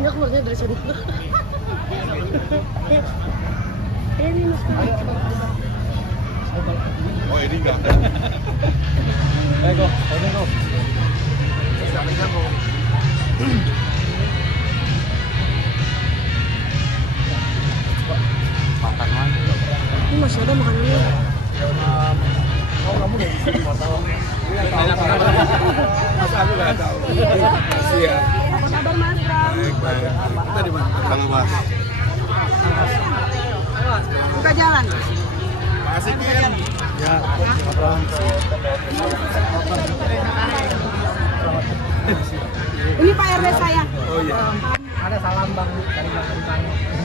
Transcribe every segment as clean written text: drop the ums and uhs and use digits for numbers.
minyak keluarnya dari sana. Ini mas. Oh ini enggak. Go. Makanan. Ini masih ada makanannya. Oh kamu udah bisa potong. Masa aku nggak tahu. Makasih ya. Apa kabar mas Bram? Baik. Kita di mana? Kang Mas. Buka jalan. Makasih Kin. Ya. Ini Pak RW saya. Oh iya. Ada salam bang dari bang Rintang.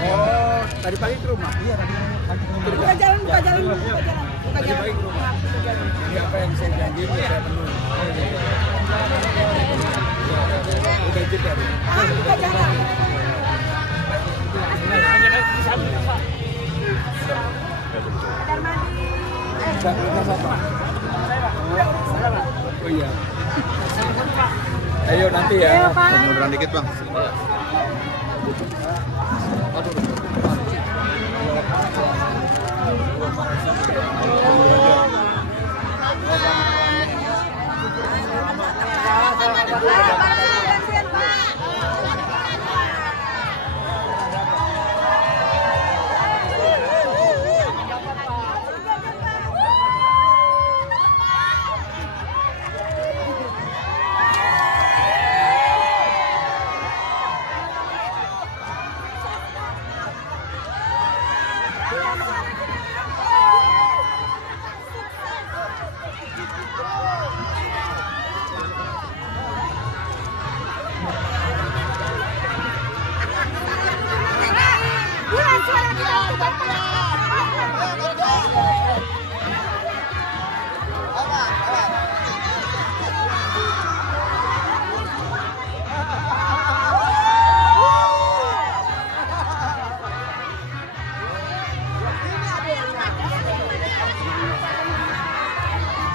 Oh tadi pagi ke rumah. Iya tadi pagi ke rumah. Buka jalan. Buka Tadi pagi ke rumah. Jadi apa yang saya janji saya penuhi. Udah juga deh. Buka jalan. Oh iya. Ayo nanti ya. Ayo, Pak. Munduran dikit bang.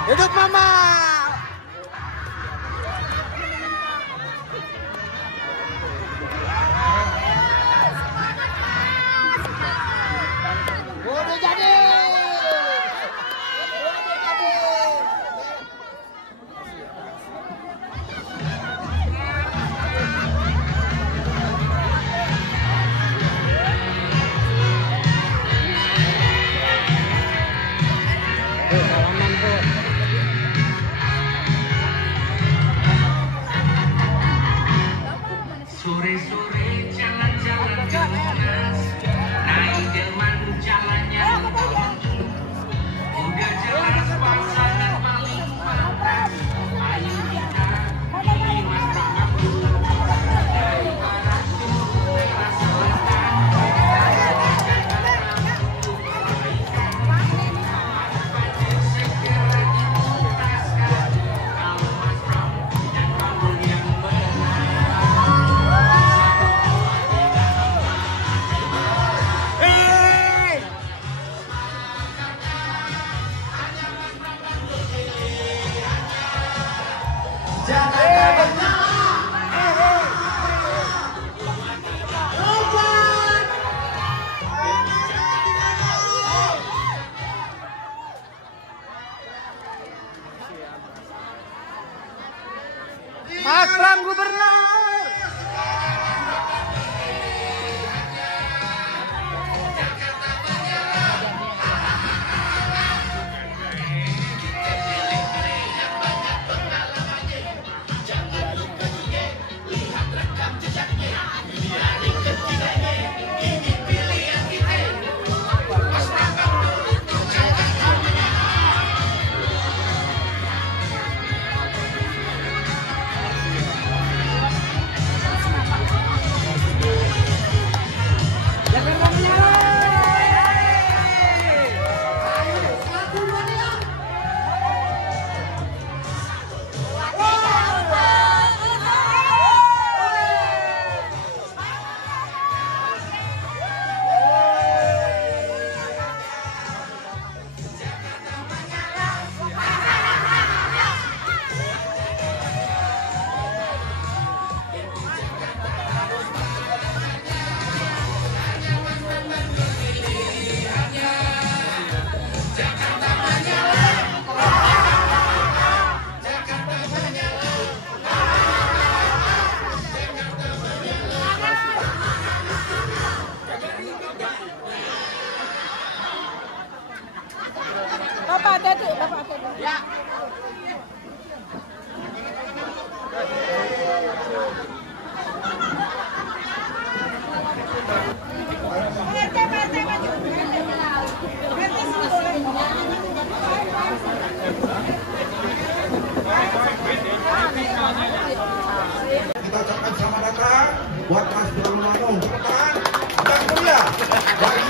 Hidup mama. Udah jadi. Salaman tuh. Sore-sore jalan-jalan ke Monas, naik delman jalannya tol. Udah jelas pasangan paling pantas. Ayo kita pilih Mas Prabu dari barat utara selatan. Segera dituntaskan kalau Mas Prabu dan kamu yang Mas Bram Gubernur. buat Mas Brahmano. Tepuk tangan yang mulia bagi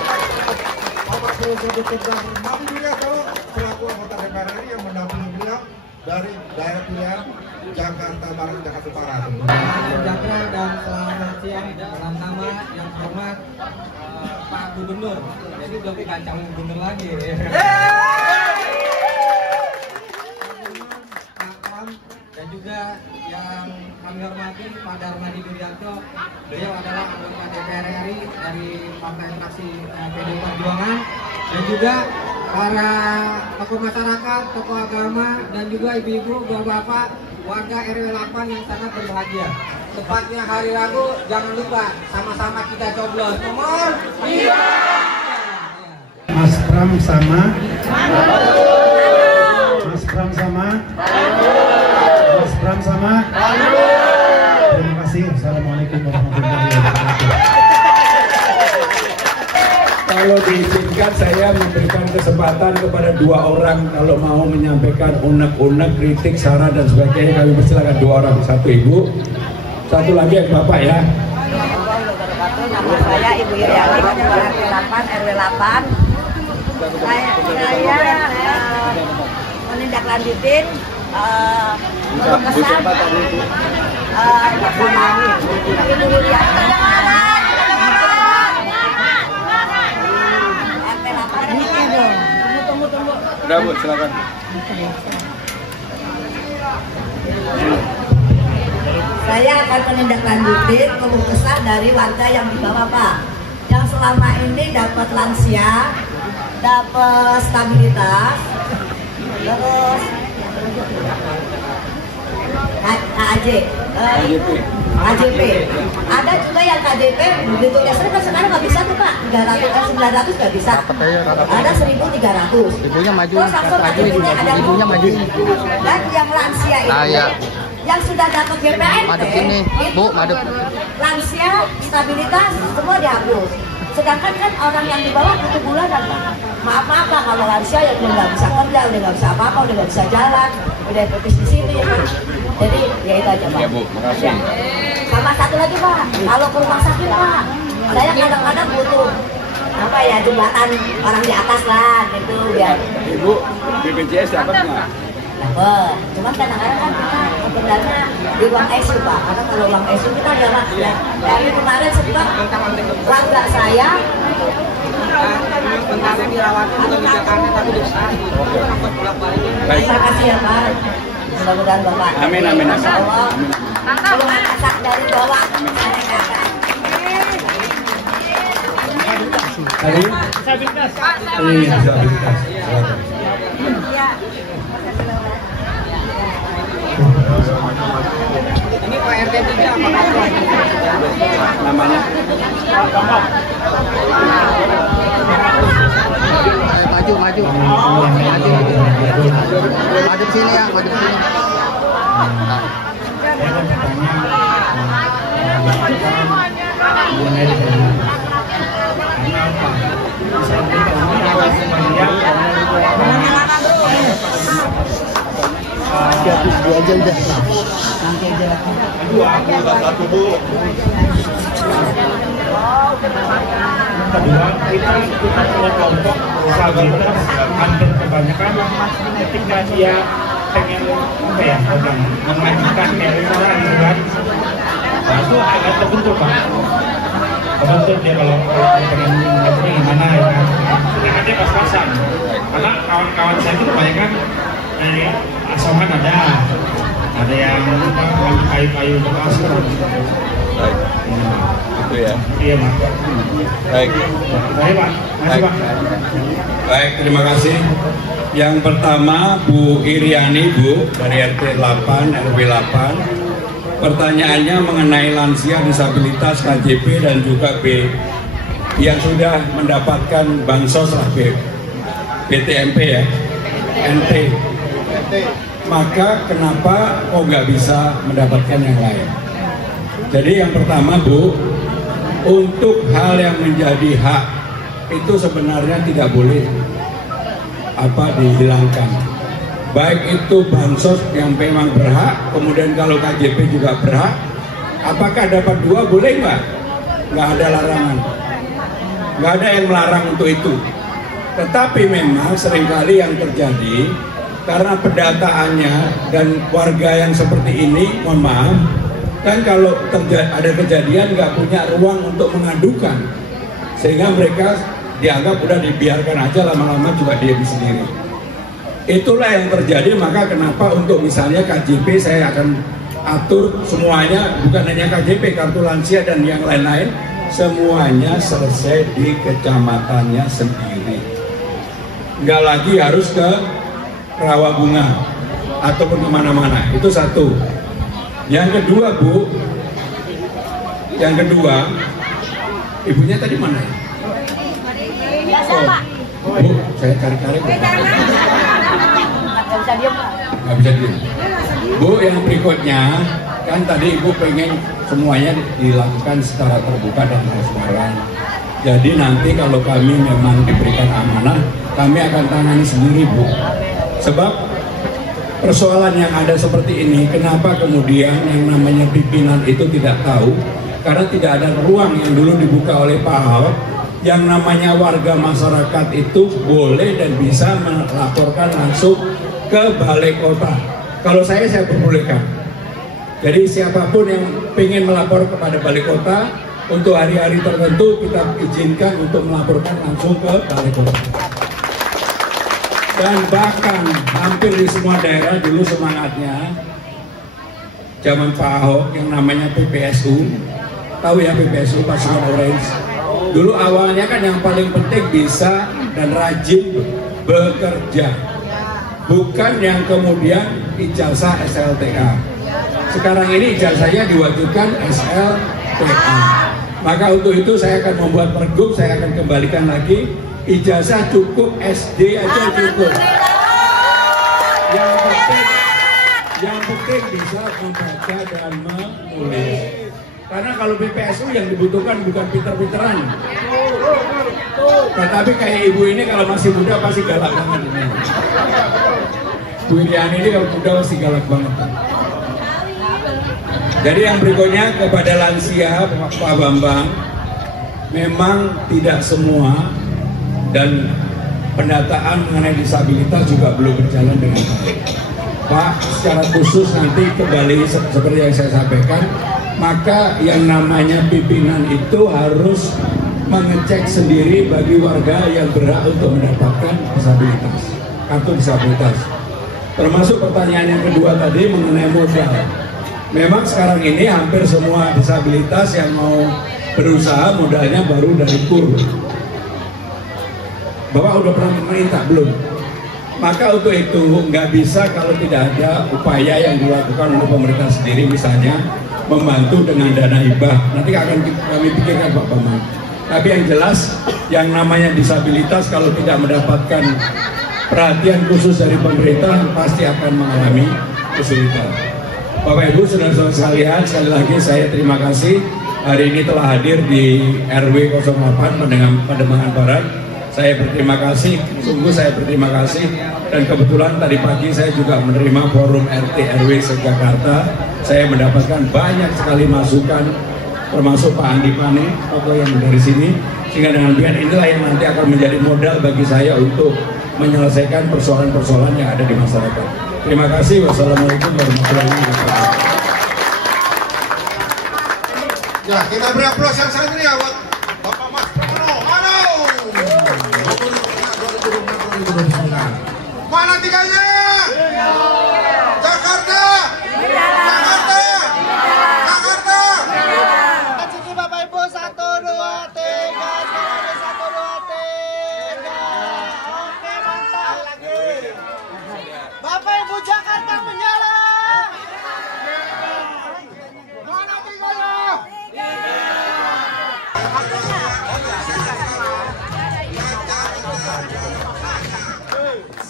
Bapak Seluruh Dr. Mami Widianto selaku anggota DPR RI yang mendampingi beliau dari daerah pilihan Jakarta Barat, Jakarta Utara. Sejahtera dan selamat siang bersama yang hormat Pak Gubernur. Jadi udah kacang gubernur lagi. Dan juga yang kami hormati Pak Darmadi Widianto, beliau adalah anggota DPR RI dari Partai Fraksi PDI Perjuangan, dan juga para tokoh masyarakat, tokoh agama, dan juga ibu-ibu, bapak-bapak, warga RW 8 yang sangat berbahagia. Tepatnya hari Rabu, jangan lupa sama-sama kita coblos nomor 3. Mas Pram sama. Mas Pram sama. Mas Pram sama. Terima kasih. Assalamualaikum warahmatullahi wabarakatuh. Kalau diizinkan saya memberikan kesempatan kepada 2 orang kalau mau menyampaikan unek-unek, kritik, saran dan sebagainya. Kami persilakan 2 orang, 1 ibu, 1 lagi yang bapak ya. Nama saya Ibu Iriani, RT 8 RW 8. Saya menindaklanjutin kesan Ibu Iriani. Udah Bu, silakan. Saya akan menindaklanjuti keluh kesah dari warga yang di bawah Pak, yang selama ini dapat lansia, dapat stabilitas, terus KJP. Ada juga yang KJP begitu ya, sekarang nggak bisa tuh Pak, 900 nggak bisa. Ada 1.300. Ibunya maju, ibunya maju. Dan yang lansia itu, yang sudah dapat GPNT, madep sini, Bu, madep. Lansia, stabilitas, semua dihapus. Sedangkan kan orang yang di bawah butuh bulanan Pak. Maaf Pak, kalau lansia ya udah nggak bisa kerja, udah nggak bisa apa-apa, udah nggak bisa jalan, udah pepis di situ ya Pak. Jadi ya itu aja Pak. Ya Bu, makasih. Sama satu lagi Pak, kalau ke rumah sakit Pak, saya kadang-kadang butuh apa ya, jembatan orang di atas lah gitu biar. Ibu, BPJS dapat nggak? Dapat, cuman kadang-kadang kan kita sebenarnya di ruang ICU Pak, karena kalau ruang ICU kita jalan ya. Dari kemarin sempat warga saya Bentar dirawat di Jakarta tapi di Bekasi. terima kasih ya Pak. Mudah-mudahan Bapak. Amin, amin, amin. Masya Allah. Kalau masak dari bawah. Tadi? Disabilitas. Iya. Ini Pak RT 3 apa Pak? Namanya? Maju. Maju sini ya, maju sini. Aja udah. Nanti aja. Satu Bu. Kedua, kita punya kelompok disabilitas hampir kebanyakan ketika dia pengen apa ya, memajukan kehidupan gitu kan, nah itu agak terbentur Pak. Terbentur dia kalau pengen memajukan gimana ya kan, sedangkan dia pas-pasan. Karena kawan-kawan saya itu kebanyakan dari asongan ada yang kayu-kayu bekas. Baik. Itu ya. Iya Mas. Baik. Baik Pak. Masih Pak. Baik, terima kasih. Yang pertama Bu Iriani Bu dari RT 8 RW 8. Pertanyaannya mengenai lansia, disabilitas, KJP dan juga B yang sudah mendapatkan bansos lah BTMP ya, NT. Maka kenapa kok nggak bisa mendapatkan yang lain? Jadi yang pertama Bu, untuk hal yang menjadi hak itu sebenarnya tidak boleh dihilangkan. Baik itu bansos yang memang berhak, kemudian kalau KJP juga berhak, Apakah dapat 2 boleh nggak? Nggak ada larangan. Nggak ada yang melarang untuk itu. Tetapi memang seringkali yang terjadi karena pendataannya dan warga yang seperti ini, mohon maaf, kan kalau ada kejadian nggak punya ruang untuk mengadukan, sehingga mereka dianggap udah dibiarkan aja, lama-lama juga diam sendiri. Itulah yang terjadi. Maka kenapa untuk misalnya KJP saya akan atur semuanya, bukan hanya KJP, kartu lansia dan yang lain-lain, semuanya selesai di kecamatannya sendiri. Nggak lagi harus ke Rawabunga ataupun kemana-mana. Itu satu. Yang kedua, Bu, yang kedua, ibunya tadi mana? Oh, Bu, saya cari-cari. Nggak bisa diem. Nggak bisa diem. Bu, yang berikutnya, kan tadi Ibu pengen semuanya dilakukan secara terbuka dan transparan. Jadi nanti kalau kami memang diberikan amanah, kami akan tangani sendiri, Bu. Sebab persoalan yang ada seperti ini, kenapa kemudian yang namanya pimpinan itu tidak tahu? Karena tidak ada ruang yang dulu dibuka oleh Pak Ahok, yang namanya warga masyarakat itu boleh dan bisa melaporkan langsung ke balai kota. Kalau saya perbolehkan. Jadi siapapun yang ingin melapor kepada balai kota, untuk hari-hari tertentu kita izinkan untuk melaporkan langsung ke balai kota. Dan bahkan hampir di semua daerah dulu semangatnya zaman Pak Ahok yang namanya PPSU, tahu ya PPSU, pasukan orange. Dulu awalnya kan yang paling penting bisa dan rajin bekerja, bukan yang kemudian ijazah SLTA. Sekarang ini ijazahnya diwajibkan SLTA. Maka untuk itu saya akan membuat pergub, saya akan kembalikan lagi. Ijazah cukup SD aja cukup. Yang penting bisa membaca dan menulis. Karena kalau PPSU yang dibutuhkan bukan pinter-pinteran. Tetapi kayak ibu ini kalau masih muda pasti galak banget. Bu Iriani ini kalau muda pasti galak banget. Jadi yang berikutnya kepada lansia, Pak Bambang, memang tidak semua dan pendataan mengenai disabilitas juga belum berjalan dengan baik. Pak, secara khusus nanti kembali seperti yang saya sampaikan, maka yang namanya pimpinan itu harus mengecek sendiri bagi warga yang berhak untuk mendapatkan disabilitas, kartu disabilitas. Termasuk pertanyaan yang kedua tadi mengenai modal. Memang sekarang ini hampir semua disabilitas yang mau berusaha modalnya baru dari KUR. Bapak udah pernah meminta belum? Maka untuk itu nggak bisa kalau tidak ada upaya yang dilakukan oleh pemerintah sendiri, misalnya membantu dengan dana hibah. Nanti akan kami pikirkan Pak Bambang. Tapi yang jelas, yang namanya disabilitas kalau tidak mendapatkan perhatian khusus dari pemerintah pasti akan mengalami kesulitan. Bapak Ibu saudara-saudara sekalian, sekali lagi saya terima kasih hari ini telah hadir di RW 08 Pademangan Barat. Saya berterima kasih, sungguh saya berterima kasih. Dan kebetulan tadi pagi saya juga menerima forum RT RW se-Jakarta. Saya mendapatkan banyak sekali masukan, termasuk Pak Andi Pane, tokoh yang dari sini. Sehingga dengan demikian inilah yang nanti akan menjadi modal bagi saya untuk menyelesaikan persoalan-persoalan yang ada di masyarakat. Terima kasih. Wassalamualaikum warahmatullahi wabarakatuh. Ya, kita beri aplaus yang sangat meriah buat Bapak Mas Pramono. Mana tiganya? Jakarta. Jakarta. Jakarta. Sini Bapak Ibu 1, 2, 3. Sekarang 1, 2, 3. Oke, mantap lagi. Bapak Ibu Jakarta menyala. Mana tiganya?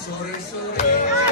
Sore-sore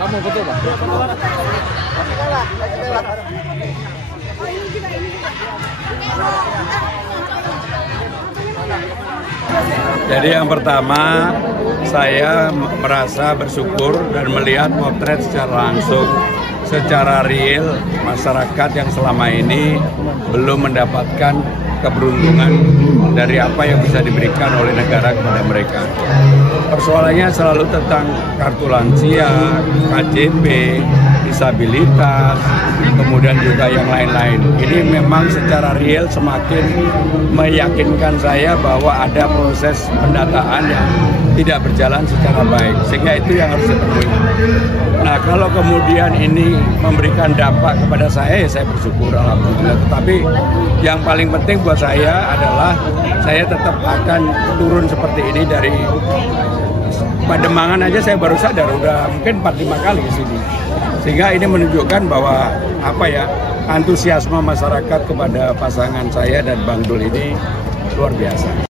Kamu foto Pak? Jadi yang pertama, saya merasa bersyukur dan melihat potret secara langsung, secara real masyarakat yang selama ini belum mendapatkan keberuntungan dari apa yang bisa diberikan oleh negara kepada mereka. Persoalannya selalu tentang kartu lansia, KJP, disabilitas, kemudian juga yang lain-lain. Ini memang secara real semakin meyakinkan saya bahwa ada proses pendataan yang tidak berjalan secara baik, sehingga itu yang harus dipenuhi. Nah, kalau kemudian ini memberikan dampak kepada saya, ya saya bersyukur, alhamdulillah. Tetapi yang paling penting buat saya adalah saya tetap akan turun seperti ini dari Pademangan aja saya baru sadar, udah mungkin 4-5 kali ke sini. Sehingga ini menunjukkan bahwa antusiasme masyarakat kepada pasangan saya dan Bang Dul ini luar biasa.